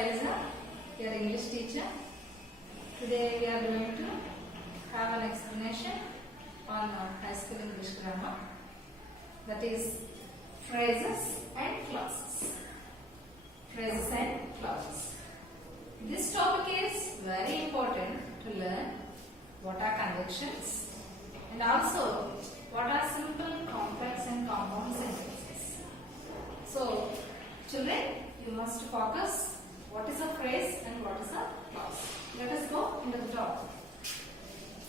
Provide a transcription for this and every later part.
Sailaja, your English teacher. Today we are going to have an explanation on high school English grammar, that is phrases and clauses. Phrases and clauses. This topic is very important to learn what are conjunctions and also what are simple, complex and compound sentences. So, children, you must focus what is a phrase and what is a clause. Let us go into the topic.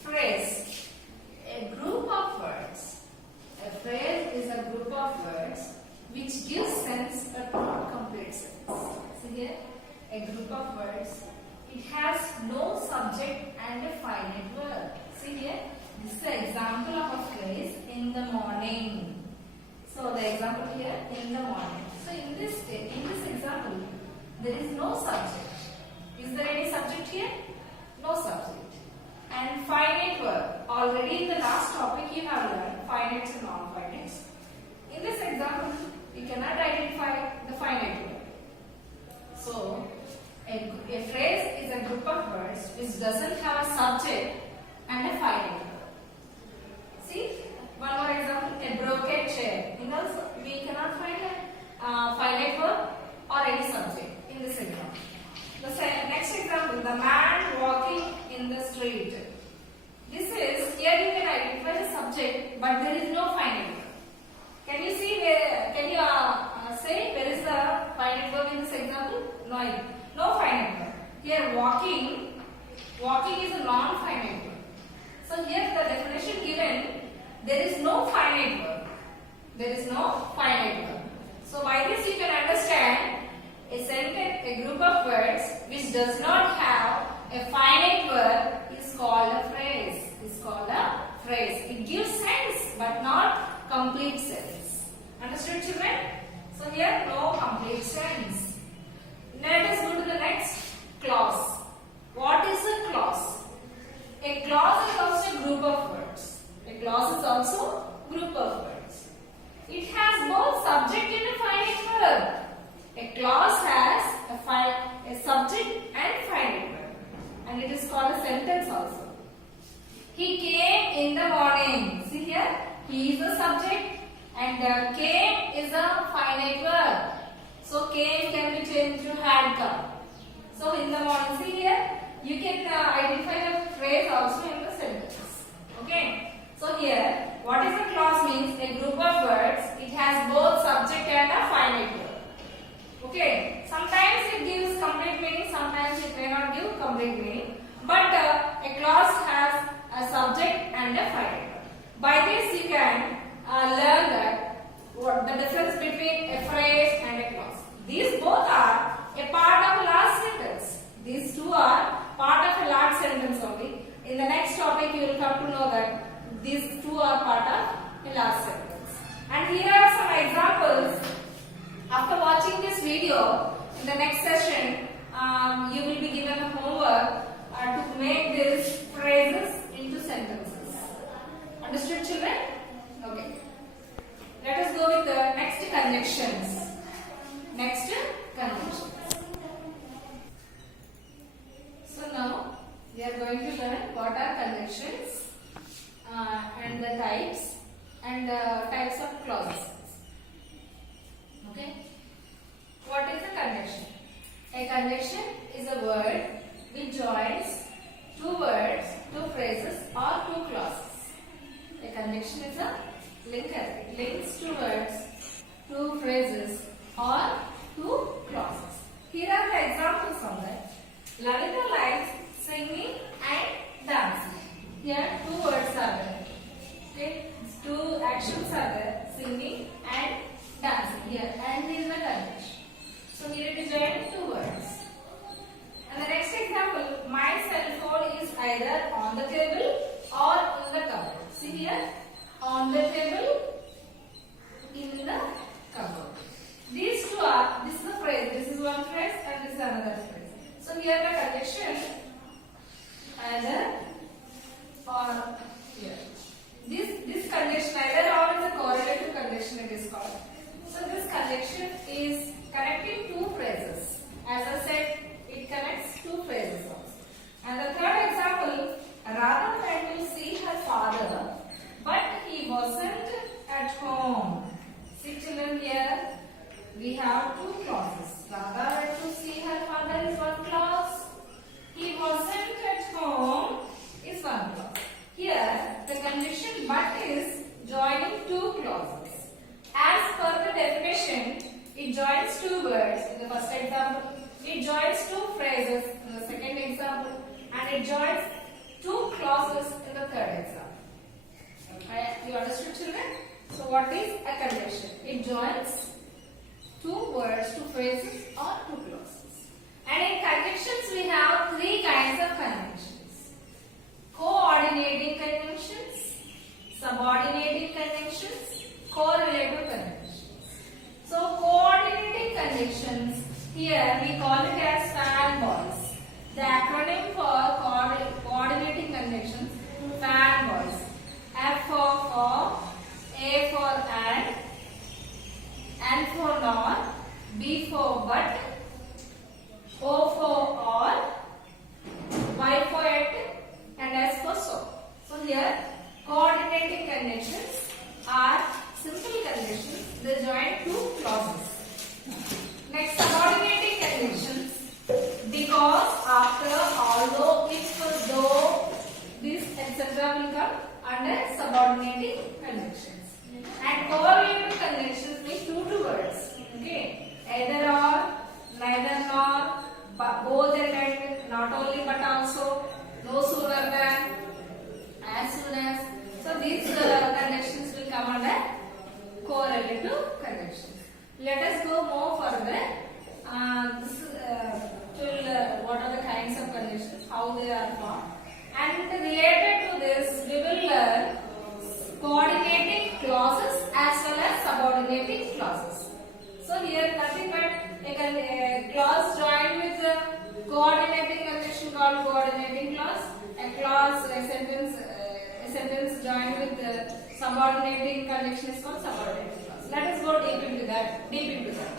Phrase, a group of words. A phrase is a group of words which gives sense but not complete sense. See here, a group of words. It has no subject and a finite verb. See here, this is the example of a phrase in the morning. So the example here, in the morning. So in this example, there is no subject. Is there any subject here? No subject. And finite verb. Already in the last topic you have learned finites and non-finites. In this example, you cannot identify the finite verb. So a phrase is a group of words which doesn't have a subject and a finite verb. See, one more example, a broken chair. In this, we cannot find a finite verb or any subject in this example. The next example, the man walking in the street. This is, here you can identify the subject, but there is no finite verb. Can you see where, can you say where is the finite verb in this example? No finite verb. Here walking is a non-finite verb. So here the definition given, there is no finite verb. There is no finite verb. So by this you can understand a sentence, a group of words which does not have a finite verb is called a phrase. It gives sense but not complete sense. Understood, children? So here no complete sense. Let us go to the next clause. What is a clause? A clause is also a group of words. A clause is also a group of words. It has both subject and a finite verb. A clause has a subject and finite verb, and it is called a sentence also. He came in the morning. See here, he is a subject and came is a finite verb. So came can be changed to had come. So in the morning, see here, you can identify the phrase also in the sentence. Okay. So here, what is a clause means? A group of words. It has both subject and a finite verb. Okay. Sometimes it gives complete meaning. Sometimes it may not give complete meaning. But a clause has a subject and a finite verb. By this you can learn that what the difference between a phrase and a clause. These both are a part of a large sentence. These two are part of a large sentence only. In the next topic you will come to know that these two are part of a large sentence. And here are some examples. After watching this video, in the next session, you will be given a homework to make these phrases into sentences. Understood, children? Okay. Let us go with the next conjunctions. Next conjunctions. So now we are going to learn what are conjunctions and the types and types of clauses. Okay. What is a conjunction? A conjunction is a word which joins two words, two phrases or two clauses. A conjunction is a linker. It links two words, two phrases or two clauses. Here are the examples of that. Lalita likes singing and dancing. Here two words are there. Okay, two actions are there, singing and dancing. Here and here is the conjunction. So here it is joined two words. And the next example, my cell phone is either on the table or in the cupboard. See here, on the table, in the cupboard. These two are, this is a phrase, this is one phrase and this is another phrase. So here the conjunction either or here. This conjunction either or is a correlative conjunction it is called. So this conjunction is connecting two phrases. As I said, two clauses. Radha went to see her father is one clause. He wasn't at home is one clause. Here the condition but is joining two clauses. As per the definition, it joins two words in the first example, it joins two phrases in the second example, and it joins two clauses in the third example. You understood, children? So what is a conjunction? It joins two words, two phrases or two clauses. And in conjunctions we have three kinds of conjunctions. Coordinating conjunctions, subordinating conjunctions, correlative conjunctions. So coordinating conjunctions, here we call it as fanboys. The acronym for coordinating conjunctions, fanboys. F for, A for and, N for not, B for but, O for or, Y for it, and S for so. So here coordinating conjunctions are simple conjunctions. They join two clauses. Next, subordinating conjunctions. Because, after, although, if, though, this etc. will come under subordinating conjunctions. And correlative conjunctions mean two words. Okay, either or, neither nor, but both and, not only but also, no sooner than, as soon as. So these conjunctions will come under correlative conjunctions. Let us go more further. What are the kinds of conjunctions, how they are formed. And related to this, we will learn coordinating clauses as well as subordinating clauses. So here nothing but a clause joined with a coordinating conjunction called coordinating clause. A sentence joined with the subordinating conjunction is called subordinating clause. Let us go deep into that.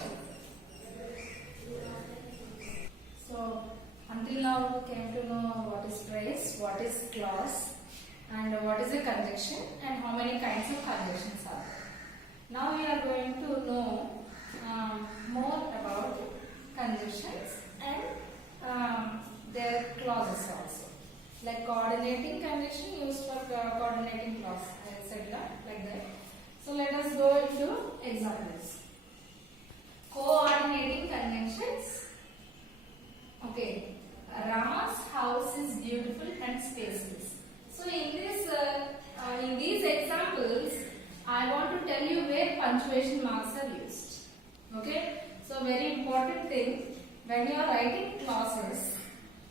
So until now we came to know what is phrase, what is clause, and what is a conjunction, and how many kinds of conjunctions are there. Now we are going to know more about conjunctions and their clauses also. Like coordinating conjunction used for coordinating clause, etc. like that. So let us go into examples. Coordinating conjunctions. Okay, Rama's house is beautiful and spacious. So in these examples, I want to tell you where punctuation marks are used. Okay, so very important thing, when you are writing clauses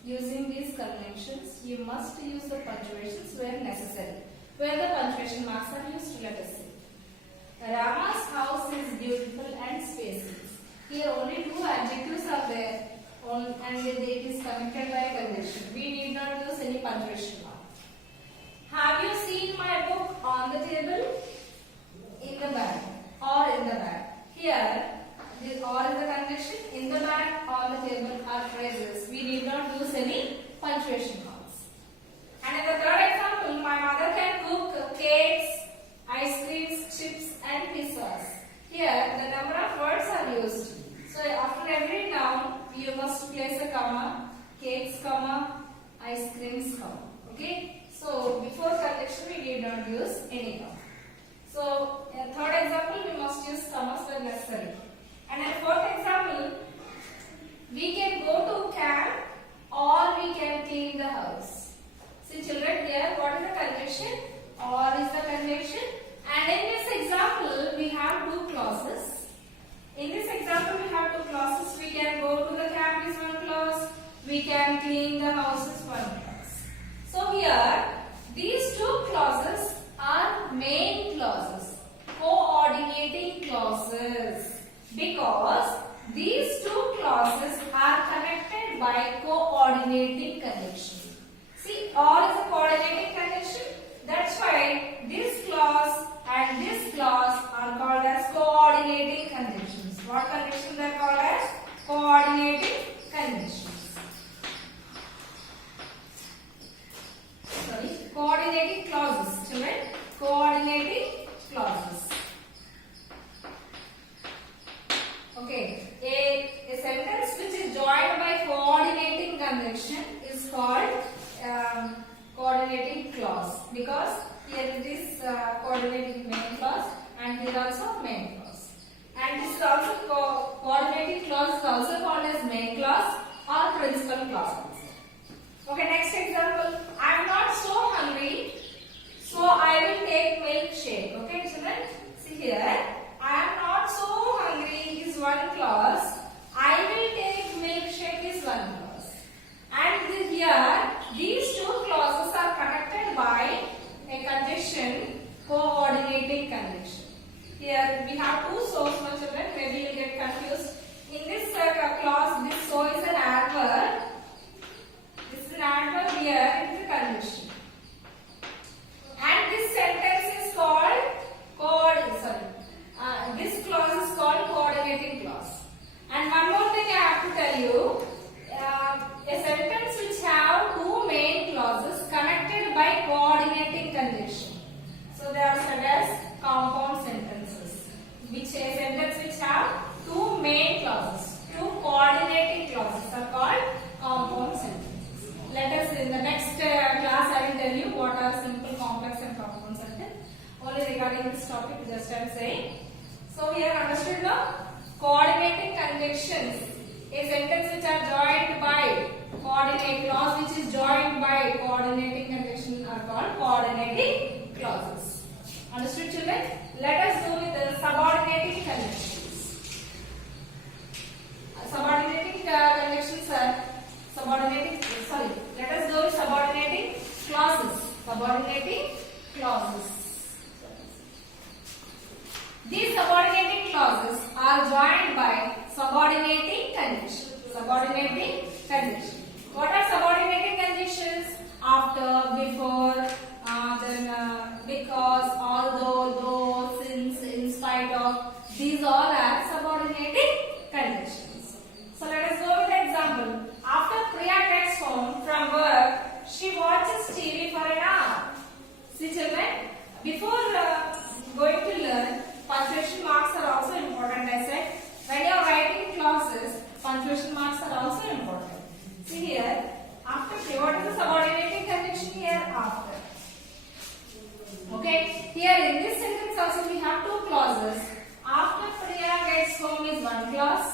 using these conjunctions, you must use the punctuations where necessary. Where the punctuation marks are used, let us see. Rama's house is beautiful and spacious. Here only two adjectives are there. And it is connected by a conjunction. We need not use any punctuation mark. Have you seen my book on the table? In the bag or in the bag. Here, this or is the conjunction. In the bag, on the table are phrases. We need not use any punctuation marks. And in the third example, my mother can cook cakes, ice creams, chips and pizzas. Here, the number of words are used. So after every noun, you must place a comma, cakes, comma, ice creams, comma. Okay. So before conjunction, we need not use any comma. So in third example, we must use commas when necessary. And in fourth example, we can go to camp or we can clean the house. See children, here what is the conjunction? Or is the conjunction. And in this example, we have two clauses. In this example, we have two clauses. We can go to the camp is one clause. We can clean the house is one clause. So here, these two clauses are main clauses, coordinating clauses, because these two clauses are connected by coordinating conjunction. See, all is a coordinating conjunction. That's why this clause and this clause are called as coordinating conjunctions. What conjunctions are called as? Coordinating conjunctions. Sorry, coordinating clauses. Children, coordinating clauses. Okay, A is also called as main clause or principal clause. Okay, next example. I am not so hungry, so I will take milkshake. Okay, children. See here. I am not so hungry is one clause. I will take milkshake is one clause. And here, these two clauses are connected by a conjunction, coordinating conjunction. Here we have two so's, no children. Maybe you get confused. In this clause, this so is an adverb. This is an adverb here. It is a conjunction. And this sentence is called this clause is called coordinating clause. And one more thing I have to tell you, a sentence which have two main clauses connected by coordinating conjunction. So they are said as compound sentences. A sentence which have two main clauses, two coordinating clauses are called compound sentences. Let us in the next class I will tell you what are simple, complex and compound sentences. Only regarding this topic just I am saying. So here understood now? Coordinating conjunctions, a sentence which are joined by coordinate clause which is joined by coordinating conjunction are called coordinating clauses. Understood children? Let us go with the subordinating conjunctions. Subordinating conjunctions are let us go with subordinating clauses. Subordinating clauses. These subordinating clauses are joined by subordinating conjunction. Subordinating conjunction. What are subordinating conjunctions? After, before, then, because, although, though, since, in spite of. These all are subordinating conjunctions. So let us go with the example. After Priya gets home from work, she watches TV for an hour. See children, before going to learn, punctuation marks are also important. I said, when you are writing clauses, punctuation marks are also important. See here, after Priya, what is the subordinating conjunction here? After. Okay, here in this sentence also we have two clauses. After Priya gets home is one clause.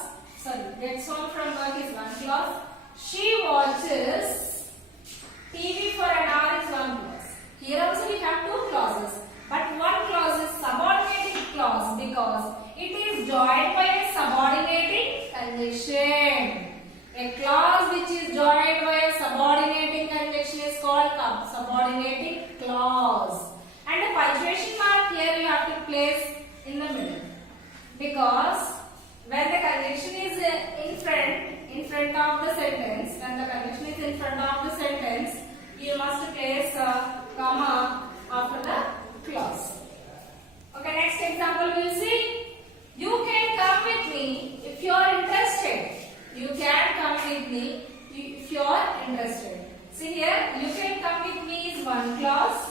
Gets home from work is one clause. She watches TV for an hour is one clause. Here also we have two clauses. But one clause is subordinating clause because it is joined by a subordinating conjunction. A clause which is joined by a subordinating conjunction is called subordinating clause. And the punctuation mark here you have to place in the middle. Because when the conjunction is in front of the sentence, you must place a comma after the clause. Okay, next example we will see. You can come with me if you are interested. You can come with me if you are interested. See here, you can come with me is one clause.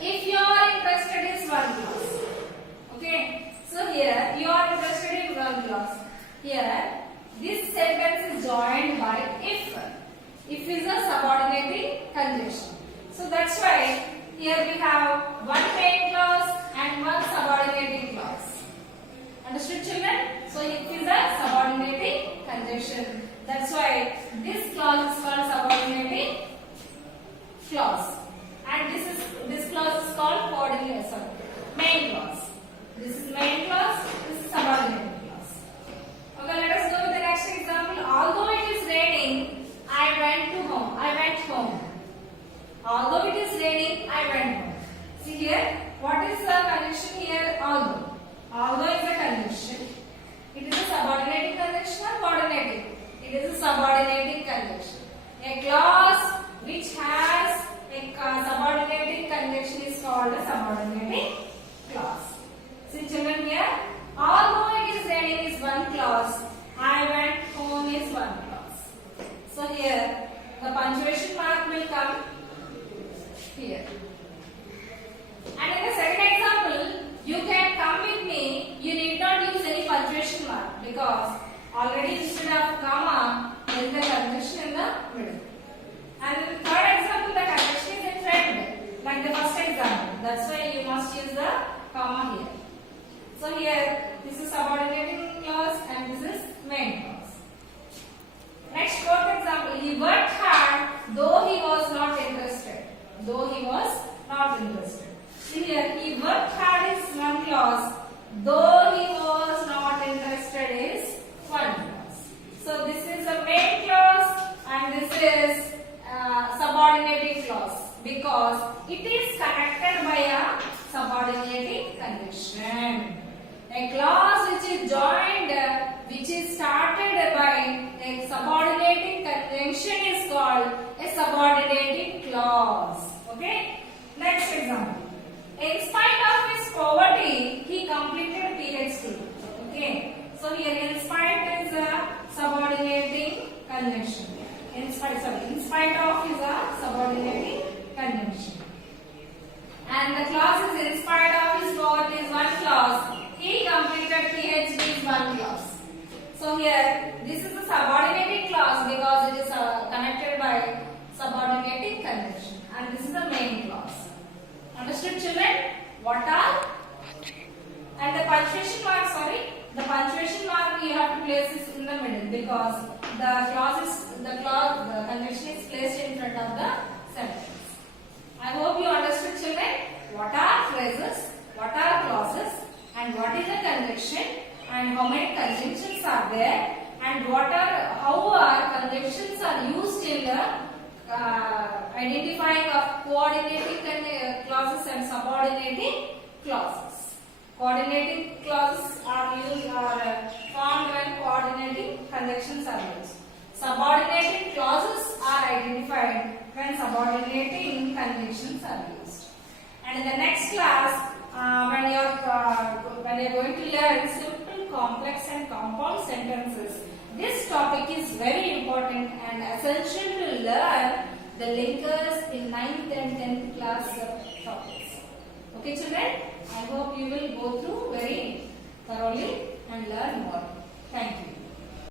If you are interested is one clause. Okay, so here you are interested in one clause. Here, this sentence is joined by if. If is a subordinating conjunction. So that's why here we have one main clause and one subordinating clause. Understood children? So if is a subordinating conjunction. That's why this clause is called subordinating clause. And this clause is called main clause. This is main clause, this is subordinating clause. Okay, let us go with the next example. Although it is raining, I went home. Although it is raining, I went home. See here, what is the conjunction here? Although. Although is a conjunction. It is a subordinating conjunction or coordinating? It is a subordinating conjunction. A clause which has a subordinating conjunction is called a subordinating clause. See children here, although it is raining is one clause, I went home is one clause. So here, the punctuation mark will come here. And in the second example, you can come with me, you need not use any punctuation mark because already instead of comma, there is a conjunction in the middle. And in the third example, the conjunction is in front, like the first example. That's why you must use the comma here. So here this is subordinating clause and this is main clause. Next, fourth example. He worked hard though he was not interested. Though he was not interested. See here, he worked hard is one clause. Though he was not interested is one clause. So this is a main clause and this is subordinating clause because it is connected by a subordinating condition. A clause which is joined, which is started by a subordinating conjunction is called a subordinating clause. Okay. Next example. In spite of his poverty, he completed PhD. Okay. So here, in spite is a subordinating conjunction. In spite of is a subordinating conjunction. And the clause is in spite of his poverty is one clause. He completed PhD is one clause. So here, this is a subordinating clause because it is connected by subordinating conjunction. And this is the main clause. Understood, children? What are? And the punctuation mark, the punctuation mark you have to place this in the middle because the conjunction is placed in front of the sentence. I hope you understood, children. What are phrases? What are clauses? And what is a conjunction? And how many conjunctions are there? And how are conjunctions are used in the identifying of coordinating clauses and subordinating clauses. Coordinating clauses are formed when coordinating conjunctions are used. Subordinating clauses are identified when subordinating conjunctions are used. And in the next class, when you are going to learn simple, complex, and compound sentences, this topic is very important and essential to learn the linkers in 9th and 10th class topics. Okay, children? I hope you will go through very thoroughly and learn more. Thank you.